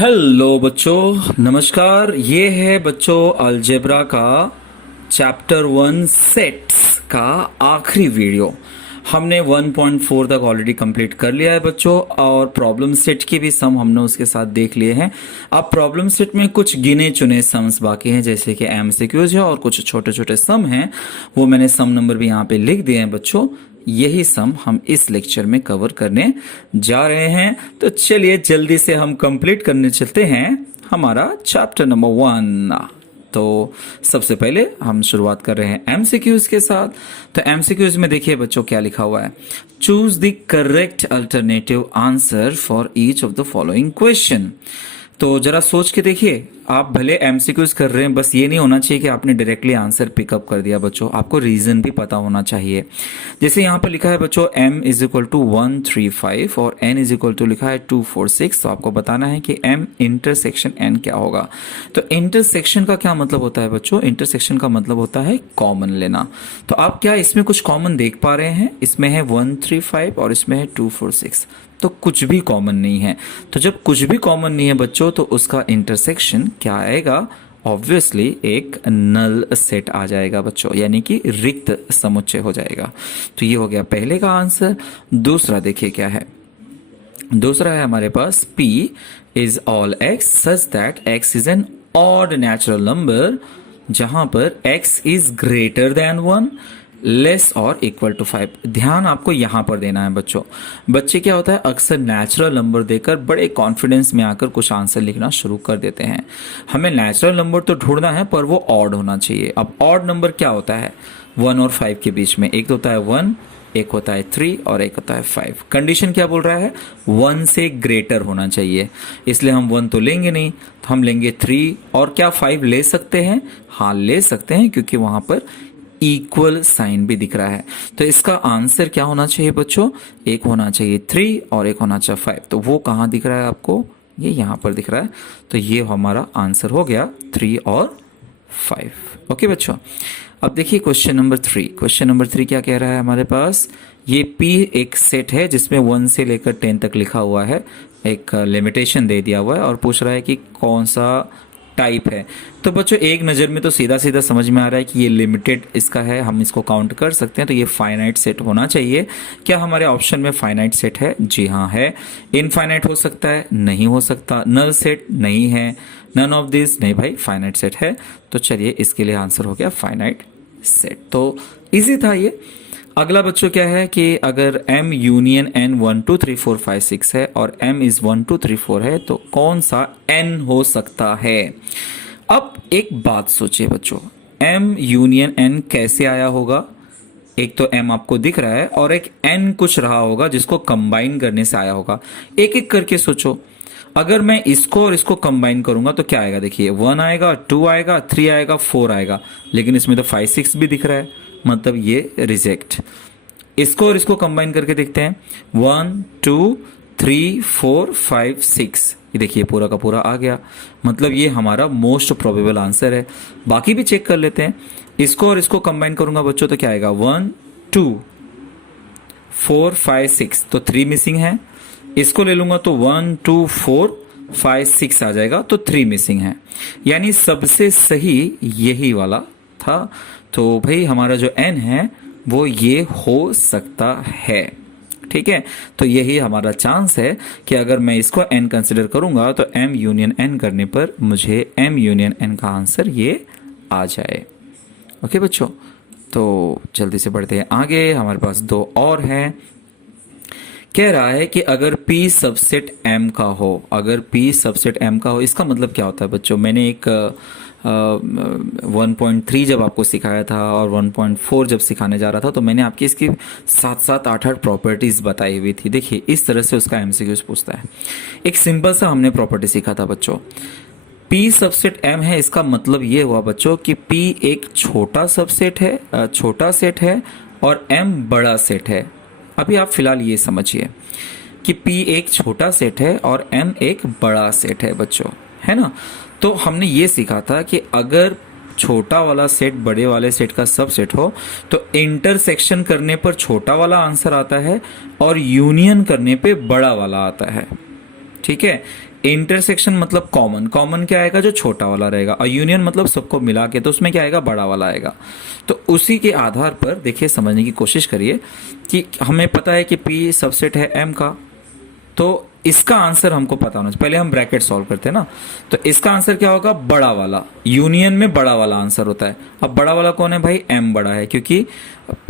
Hello बच्चों, नमस्कार। ये है बच्चों अलजेब्रा का चैप्टर 1 सेट्स का आखिरी वीडियो। हमने 1.4 तक ऑलरेडी कंप्लीट कर लिया है बच्चों, और प्रॉब्लम सेट के भी सम हमने उसके साथ देख लिए हैं। अब प्रॉब्लम सेट में कुछ गिने चुने सम्स बाकी हैं, जैसे कि एमसीक्यूज है और कुछ छोटे छोटे सम हैं। वो मैंने सम नंबर भी यहाँ पे लिख दिए हैं बच्चों। यही सम हम इस लेक्चर में कवर करने जा रहे हैं। तो चलिए जल्दी से हम कंप्लीट करने चलते हैं हमारा चैप्टर नंबर 1। तो सबसे पहले हम शुरुआत कर रहे हैं एमसीक्यूज के साथ। तो एमसीक्यूज में देखिए बच्चों क्या लिखा हुआ है। Choose the correct alternative answer for each of the following question. तो जरा सोच के देखिए, आप भले एमसीक्यूज कर रहे हैं, बस ये नहीं होना चाहिए कि आपने डायरेक्टली आंसर पिकअप कर दिया बच्चों। आपको रीजन भी पता होना चाहिए। जैसे यहाँ पर लिखा है बच्चों m इज इक्वल टू 135 और n इज इक्वल टू लिखा है 246। तो आपको बताना है कि m इंटरसेक्शन n क्या होगा। तो इंटरसेक्शन का क्या मतलब होता है बच्चों? इंटरसेक्शन का मतलब होता है कॉमन लेना। तो आप क्या इसमें कुछ कॉमन देख पा रहे हैं? इसमें है 135 और इसमें है 246। तो कुछ भी कॉमन नहीं है। तो जब कुछ भी कॉमन नहीं है बच्चों, तो उसका इंटरसेक्शन क्या आएगा? ऑब्वियसली एक नल सेट आ जाएगा बच्चों, यानी कि रिक्त समुच्चय हो जाएगा। तो ये हो गया पहले का आंसर। दूसरा देखिए क्या है। दूसरा है हमारे पास P is all x such that x is an odd natural number, जहां पर x is greater than 1 less और इक्वल टू 5। ध्यान आपको यहां पर देना है बच्चों। बच्चे क्या होता है, अक्सर नेचुरल नंबर देकर बड़े कॉन्फिडेंस में आकर कुछ आंसर लिखना शुरू कर देते हैं। हमें नेचुरल नंबर तो ढूंढना है, पर वो ऑड होना चाहिए। अब ऑड नंबर क्या होता है? 1 और 5 के बीच में। एक तो होता है 1, एक होता है 3 और एक होता है 5। कंडीशन क्या बोल रहा है? 1 से ग्रेटर होना चाहिए, इसलिए हम 1 तो लेंगे नहीं, तो हम लेंगे 3। और क्या 5 ले सकते हैं? हाँ ले सकते हैं, क्योंकि वहां पर इक्वल साइन भी दिख रहा है। तो इसका आंसर क्या होना चाहिए बच्चों? एक होना चाहिए 3 और एक होना चाहिए 5। तो वो कहाँ दिख रहा है आपको? ये यहां पर दिख रहा है। तो ये हमारा आंसर हो गया 3 और 5। ओके बच्चों, अब देखिए क्वेश्चन नंबर 3। क्वेश्चन नंबर 3 क्या कह रहा है हमारे पास? ये P एक सेट है जिसमें 1 से लेकर 10 तक लिखा हुआ है, एक लिमिटेशन दे दिया हुआ है, और पूछ रहा है कि कौन सा टाइप है। तो बच्चों एक नज़र में तो सीधा सीधा समझ में आ रहा है कि ये लिमिटेड इसका है, हम इसको काउंट कर सकते हैं। तो ये फाइनाइट सेट होना चाहिए। क्या हमारे ऑप्शन में फाइनाइट सेट है? जी हाँ है। इनफाइनाइट हो सकता है? नहीं हो सकता। Null set? नहीं है। None of this? नहीं भाई, फाइनाइट सेट है। तो चलिए इसके लिए आंसर हो गया फाइनाइट सेट। तो इजी था ये। अगला बच्चों क्या है कि अगर m यूनियन n 1 2 3 4 5 6 है और m इज 1 2 3 4 है, तो कौन सा n हो सकता है? अब एक बात सोचिए बच्चों, m यूनियन n कैसे आया होगा? एक तो m आपको दिख रहा है और एक n कुछ रहा होगा जिसको कंबाइन करने से आया होगा। एक एक करके सोचो। अगर मैं इसको और इसको कंबाइन करूंगा तो क्या आएगा? देखिए 1 आएगा, 2 आएगा, 3 आएगा, 4 आएगा, लेकिन इसमें तो 5 6 भी दिख रहा है, मतलब ये रिजेक्ट। इसको और इसको कंबाइन करके देखते हैं। 1 2 3 4 5 6, ये देखिए पूरा का पूरा आ गया, मतलब ये हमारा मोस्ट प्रोबेबल आंसर है। बाकी भी चेक कर लेते हैं। इसको और इसको कंबाइन करूंगा बच्चों तो क्या आएगा? 1 2 4 5 6, तो 3 मिसिंग है। इसको ले लूंगा तो 1 2 4 5 6 आ जाएगा, तो 3 मिसिंग है। यानी सबसे सही यही वाला था। तो भाई हमारा जो n है वो ये हो सकता है। ठीक है, तो यही हमारा चांस है कि अगर मैं इसको n कंसिडर करूंगा तो m यूनियन n करने पर मुझे m यूनियन n का आंसर ये आ जाए। ओके बच्चों, तो जल्दी से बढ़ते हैं आगे। हमारे पास 2 और हैं। कह रहा है कि अगर P सबसेट M का हो, अगर P सबसेट M का हो, इसका मतलब क्या होता है बच्चों? मैंने एक 1.3 जब आपको सिखाया था और 1.4 जब सिखाने जा रहा था, तो मैंने आपकी इसकी 7 8 प्रॉपर्टीज बताई हुई थी। देखिए इस तरह से उसका एमसीक्यूज पूछता है। एक सिंपल सा हमने प्रॉपर्टी सीखा था बच्चों, P सबसेट M है। इसका मतलब ये हुआ बच्चों कि P एक छोटा सबसेट है, छोटा सेट है, और M बड़ा सेट है। अभी आप फिलहाल ये समझिए कि P एक छोटा सेट है और M एक बड़ा सेट है बच्चों, है ना। तो हमने ये सीखा था कि अगर छोटा वाला सेट बड़े वाले सेट का सबसेट हो तो इंटरसेक्शन करने पर छोटा वाला आंसर आता है और यूनियन करने पे बड़ा वाला आता है। ठीक है, इंटरसेक्शन मतलब कॉमन, कॉमन क्या आएगा, जो छोटा वाला रहेगा, और यूनियन मतलब सबको मिला के, तो उसमें क्या आएगा, बड़ा वाला आएगा। तो उसी के आधार पर देखिए समझने की कोशिश करिए कि हमें पता है कि P सबसेट है M का, तो इसका आंसर हमको पता होना चाहिए। पहले हम ब्रैकेट सॉल्व करते हैं ना, तो इसका आंसर क्या होगा, बड़ा वाला। यूनियन में बड़ा वाला आंसर होता है। अब बड़ा वाला कौन है भाई, M बड़ा है, क्योंकि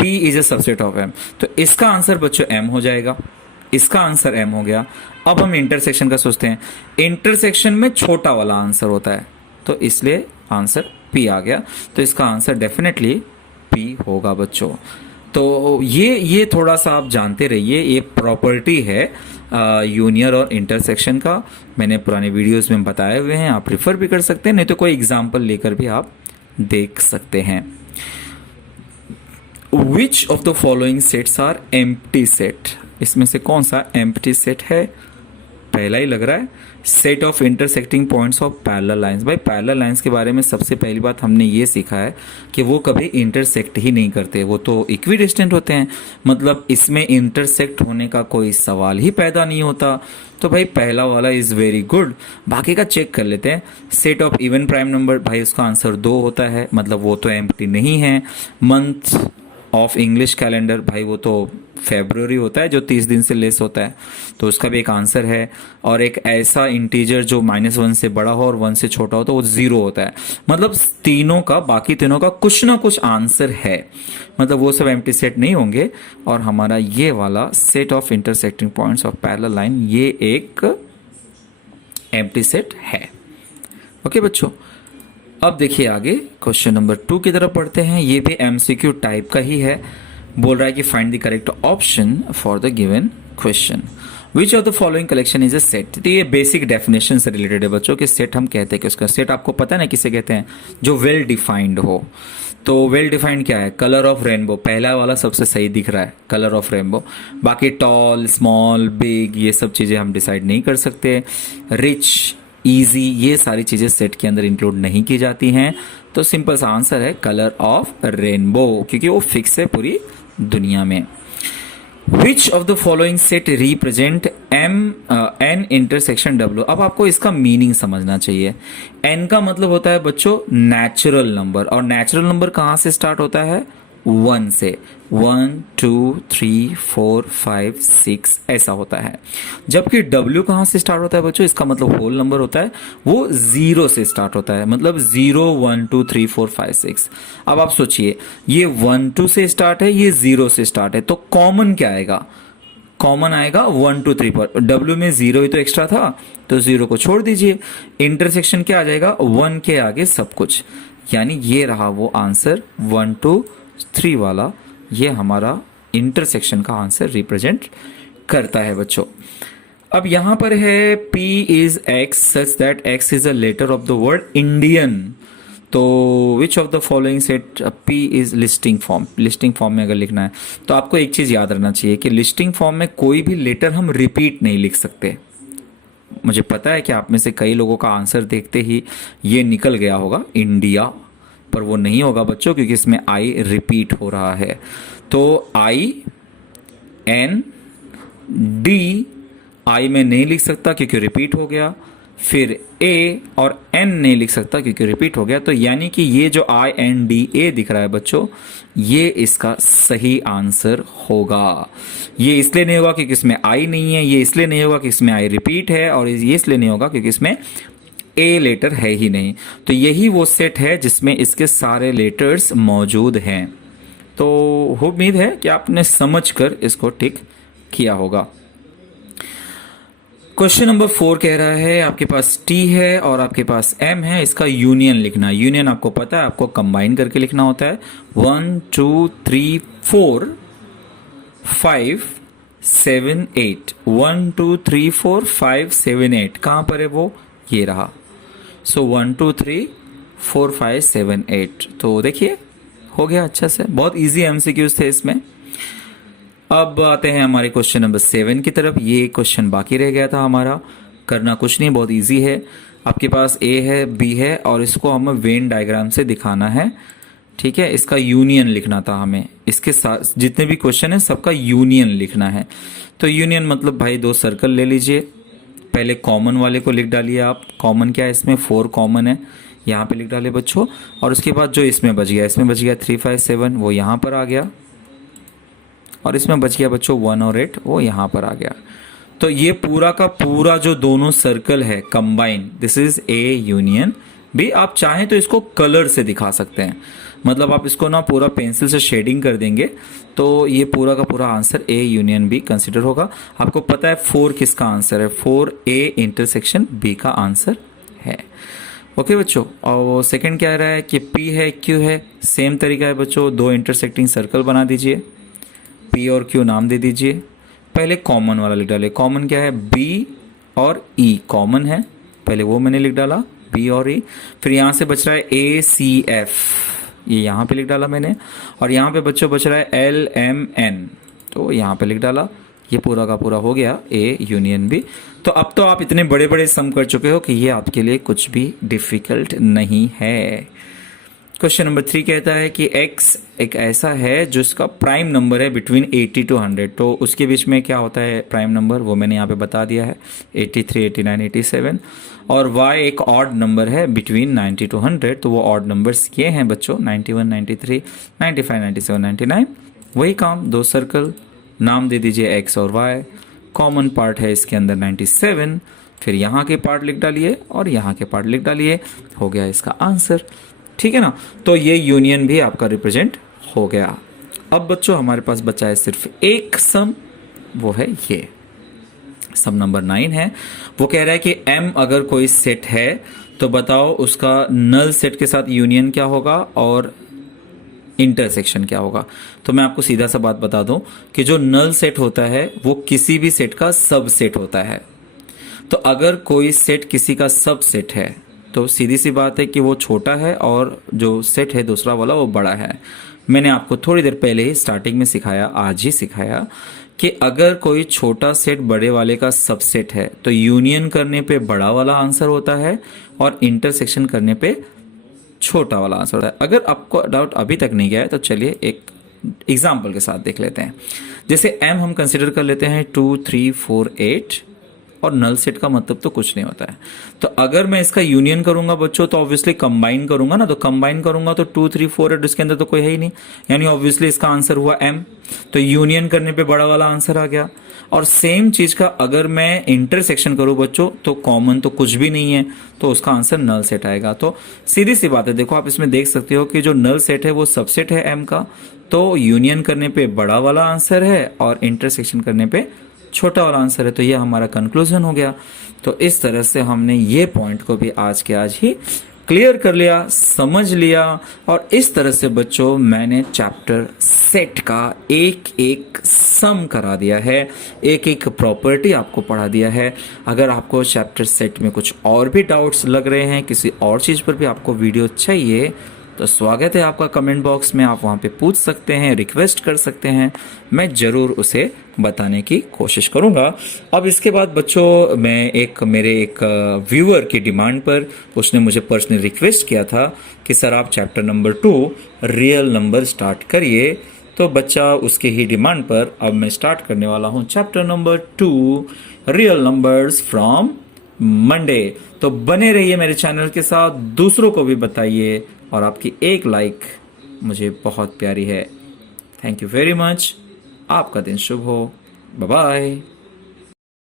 P is a subset of M। तो इसका आंसर बच्चों M हो जाएगा, इसका आंसर M हो गया। अब हम इंटरसेक्शन का सोचते हैं, इंटरसेक्शन में छोटा वाला आंसर होता है, तो इसलिए आंसर P आ गया। तो इसका आंसर डेफिनेटली P होगा बच्चों। तो ये थोड़ा सा आप जानते रहिए, ये प्रॉपर्टी है यूनियन और इंटरसेक्शन का। मैंने पुराने वीडियोस में बताए हुए हैं, आप रिफर भी कर सकते हैं, नहीं तो कोई एग्जांपल लेकर भी आप देख सकते हैं। Which of the following sets are empty set, इसमें से कौन सा एम्प्टी सेट है, पहला ही लग रहा है, set of intersecting points of parallel lines. भाई पैरेलल लाइंस के बारे में सबसे पहली बात हमने ये सीखा है कि वो कभी इंटरसेक्ट ही नहीं करते, वो तो इक्विडिस्टेंट होते हैं, मतलब इसमें इंटरसेक्ट होने का कोई सवाल ही पैदा नहीं होता। तो भाई पहला वाला इज वेरी गुड। बाकी का चेक कर लेते हैं। Set of even prime number, भाई उसका आंसर 2 होता है, मतलब वो तो एम्प्टी नहीं है। मंथ ऑफ इंग्लिश कैलेंडर, भाई वो तो फेब्रुअरी होता है जो 30 दिन से लेस होता है, तो उसका भी एक आंसर है। और एक ऐसा इंटीजर जो -1 से बड़ा हो और 1 से छोटा हो तो वो 0 होता है। मतलब तीनों का, बाकी तीनों का कुछ ना कुछ आंसर है, मतलब वो सब एम्प्टी सेट नहीं होंगे। और हमारा ये वाला set of intersecting points of parallel line, ये एक एम्प्टी सेट है। ओके बच्चों, अब देखिए आगे क्वेश्चन नंबर 2 की तरफ पढ़ते हैं। ये भी एमसीक्यू टाइप का ही है। बोल रहा है कि find the correct option for the given question. Which of the following collection is a set. तो ये बेसिक डेफिनेशन से रिलेटेड है बच्चों कि सेट हम कहते हैं कि उसका सेट आपको पता है ना किसे कहते हैं, जो वेल डिफाइंड हो। तो वेल डिफाइंड क्या है, कलर ऑफ रेनबो, पहला वाला सबसे सही दिख रहा है, कलर ऑफ रेनबो। बाकी टॉल, स्मॉल, बिग, ये सब चीजें हम डिसाइड नहीं कर सकते। रिच, इजी, ये सारी चीजें सेट के अंदर इंक्लूड नहीं की जाती हैं। तो सिंपल सा आंसर है कलर ऑफ रेनबो, क्योंकि वो फिक्स है पूरी दुनिया में। विच of the following set represent N intersection W. अब आपको इसका मीनिंग समझना चाहिए। एन का मतलब होता है बच्चों नेचुरल नंबर, और नेचुरल नंबर कहां से स्टार्ट होता है, 1 से। 1 2 3 4 5 6 ऐसा होता है। जबकि W कहां से स्टार्ट होता है बच्चों, इसका मतलब होल नंबर होता है, वो 0 से स्टार्ट होता है, मतलब 0 1 2 3 4 5 6। अब आप सोचिए, ये 1 2 से स्टार्ट है, ये 0 से स्टार्ट है, तो कॉमन क्या आएगा, कॉमन आएगा 1 2 3 पर। W में 0 ही तो एक्स्ट्रा था, तो 0 को छोड़ दीजिए। इंटरसेक्शन क्या आ जाएगा, 1 के आगे सब कुछ, यानी ये रहा वो आंसर 1 2 3 वाला, ये हमारा इंटरसेक्शन का आंसर रिप्रेजेंट करता है बच्चों। अब यहां पर है P is X such that X is a letter of the word Indian. तो which of the following set P is listing form. Listing form में अगर लिखना है तो आपको एक चीज याद रखना चाहिए कि लिस्टिंग फॉर्म में कोई भी लेटर हम रिपीट नहीं लिख सकते। मुझे पता है कि आप में से कई लोगों का आंसर देखते ही ये निकल गया होगा इंडिया, पर वो नहीं होगा बच्चों, क्योंकि इसमें आई रिपीट हो रहा है। तो आई एन डी, आई में नहीं लिख सकता क्योंकि रिपीट हो गया, फिर ए और एन नहीं लिख सकता क्योंकि रिपीट हो गया। तो यानी कि ये जो आई एन डी ए दिख रहा है बच्चों, ये इसका सही आंसर होगा। ये इसलिए नहीं होगा क्योंकि इसमें आई नहीं है, ये इसलिए नहीं होगा कि इसमें आई रिपीट है, और ये इसलिए नहीं होगा क्योंकि इसमें ए लेटर है ही नहीं। तो यही वो सेट है जिसमें इसके सारे लेटर्स मौजूद हैं। तो उम्मीद है कि आपने समझकर इसको टिक किया होगा। क्वेश्चन नंबर 4 कह रहा है आपके पास T है और आपके पास M है, इसका यूनियन लिखना है। यूनियन आपको पता है, आपको कंबाइन करके लिखना होता है। 1 2 3 4 5 7 8, 1 2 3 4 5 7 8, कहां पर है वो, ये रहा। सो 1 2 3 4 5 7 8, तो देखिए हो गया अच्छा से, बहुत इजी एमसीक्यूज थे इसमें। अब आते हैं हमारे क्वेश्चन नंबर 7 की तरफ। ये क्वेश्चन बाकी रह गया था हमारा, करना कुछ नहीं, बहुत इजी है। आपके पास ए है, बी है, और इसको हमें वेन डायग्राम से दिखाना है। ठीक है, इसका यूनियन लिखना था हमें। इसके साथ जितने भी क्वेश्चन है सबका यूनियन लिखना है। तो यूनियन मतलब भाई 2 सर्कल ले लीजिए। पहले कॉमन वाले को लिख डालिए आप। कॉमन क्या है इसमें, 4 कॉमन है, यहाँ पे लिख डाले बच्चों। और उसके बाद जो इसमें बच गया, इसमें बच गया 3 5 7, वो यहाँ पर आ गया। और इसमें बच गया बच्चों 1 और 8, वो यहाँ पर आ गया। तो ये पूरा का पूरा जो दोनों सर्कल है combine, this is A union B. आप चाहें तो इसको कलर से दिखा सकते हैं, मतलब आप इसको ना पूरा पेंसिल से शेडिंग कर देंगे तो ये पूरा का पूरा answer A union be consider होगा। आपको पता है 4 किसका आंसर है, 4 ए इंटरसेक्शन बी का आंसर है। ओके बच्चों, और सेकंड क्या रहा है कि पी है क्यू है, सेम तरीका है बच्चों, 2 इंटरसेक्टिंग सर्कल बना दीजिए, पी और क्यू नाम दे दीजिए। पहले कॉमन वाला लिख डाले, कॉमन क्या है, बी और ई कॉमन है, पहले वो मैंने लिख डाला बी और ई। फिर यहाँ से बच रहा है ए सी एफ, ये यहाँ पे लिख डाला मैंने। और यहाँ पे बच्चों बच रहा है एल एम एन, तो यहाँ पे लिख डाला। ये पूरा का पूरा हो गया ए यूनियन बी। तो अब तो आप इतने बड़े बड़े सम कर चुके हो कि ये आपके लिए कुछ भी डिफिकल्ट नहीं है। क्वेश्चन नंबर 3 कहता है कि x एक ऐसा है जिसका प्राइम नंबर है बिटवीन 80 to 100। तो उसके बीच में क्या होता है प्राइम नंबर, वो मैंने यहाँ पे बता दिया है, 83 89 87। और y एक ऑड नंबर है बिटवीन 90 to 100। तो वो ऑड नंबर्स ये हैं बच्चों, 91 93 95 97 99। वही काम, 2 सर्कल, नाम दे दीजिए x और y। कॉमन पार्ट है इसके अंदर 97, फिर यहाँ के पार्ट लिख डालिए और यहाँ के पार्ट लिख डालिए, हो गया इसका आंसर। ठीक है ना, तो ये यूनियन भी आपका रिप्रेजेंट हो गया। अब बच्चों हमारे पास बचा है सिर्फ एक सम, वो है ये सम नंबर 9 है। वो कह रहा है कि m अगर कोई सेट है तो बताओ उसका नल सेट के साथ यूनियन क्या होगा और इंटरसेक्शन क्या होगा। तो मैं आपको सीधा सा बात बता दूं कि जो नल सेट होता है वो किसी भी सेट का सब सेट होता है। तो अगर कोई सेट किसी का सब सेट है तो सीधी सी बात है कि वो छोटा है और जो सेट है दूसरा वाला वो बड़ा है। मैंने आपको थोड़ी देर पहले ही स्टार्टिंग में सिखाया, आज ही सिखाया, कि अगर कोई छोटा सेट बड़े वाले का सबसेट है तो यूनियन करने पे बड़ा वाला आंसर होता है और इंटरसेक्शन करने पे छोटा वाला आंसर होता है। अगर आपको डाउट अभी तक नहीं गया है तो चलिए एक एग्जाम्पल के साथ देख लेते हैं। जैसे m हम कंसिडर कर लेते हैं 2 3 4 8, और नल सेट का मतलब तो कुछ नहीं होता है। तो अगर मैं इसका यूनियन करूंगा बच्चों तो ऑब्वियसली कंबाइन करूंगा ना, तो कंबाइन करूंगा तो 2 3 4 8 इसके अंदर तो कोई है ही नहीं, यानी ऑब्वियसली इसका आंसर हुआ m। तो यूनियन करने पे बड़ा वाला आंसर आ गया। और सेम चीज का अगर मैं इंटरसेक्शन करूं बच्चों तो कॉमन तो कुछ भी नहीं है, तो उसका आंसर नल सेट आएगा। तो सीधी सी बात है, देखो आप इसमें देख सकते हो कि जो नल सेट है वो सबसेट है m का, तो यूनियन करने पे बड़ा वाला आंसर है और इंटरसेक्शन करने पे छोटा वाला आंसर है। तो ये हमारा कंक्लूजन हो गया। तो इस तरह से हमने ये पॉइंट को भी आज के आज ही क्लियर कर लिया, समझ लिया। और इस तरह से बच्चों मैंने चैप्टर सेट का एक एक सम करा दिया है, एक एक प्रॉपर्टी आपको पढ़ा दिया है। अगर आपको चैप्टर सेट में कुछ और भी डाउट्स लग रहे हैं, किसी और चीज़ पर भी आपको वीडियो चाहिए, तो स्वागत है आपका कमेंट बॉक्स में, आप वहाँ पे पूछ सकते हैं, रिक्वेस्ट कर सकते हैं, मैं ज़रूर उसे बताने की कोशिश करूँगा। अब इसके बाद बच्चों मैं मेरे एक व्यूअर की डिमांड पर, उसने मुझे पर्सनली रिक्वेस्ट किया था कि सर आप chapter number 2 real number start करिए। तो बच्चा उसके ही डिमांड पर अब मैं स्टार्ट करने वाला हूँ chapter number 2 real numbers from Monday. तो बने रहिए मेरे चैनल के साथ, दूसरों को भी बताइए, और आपकी एक लाइक मुझे बहुत प्यारी है। Thank you very much. आपका दिन शुभ हो। Bye bye.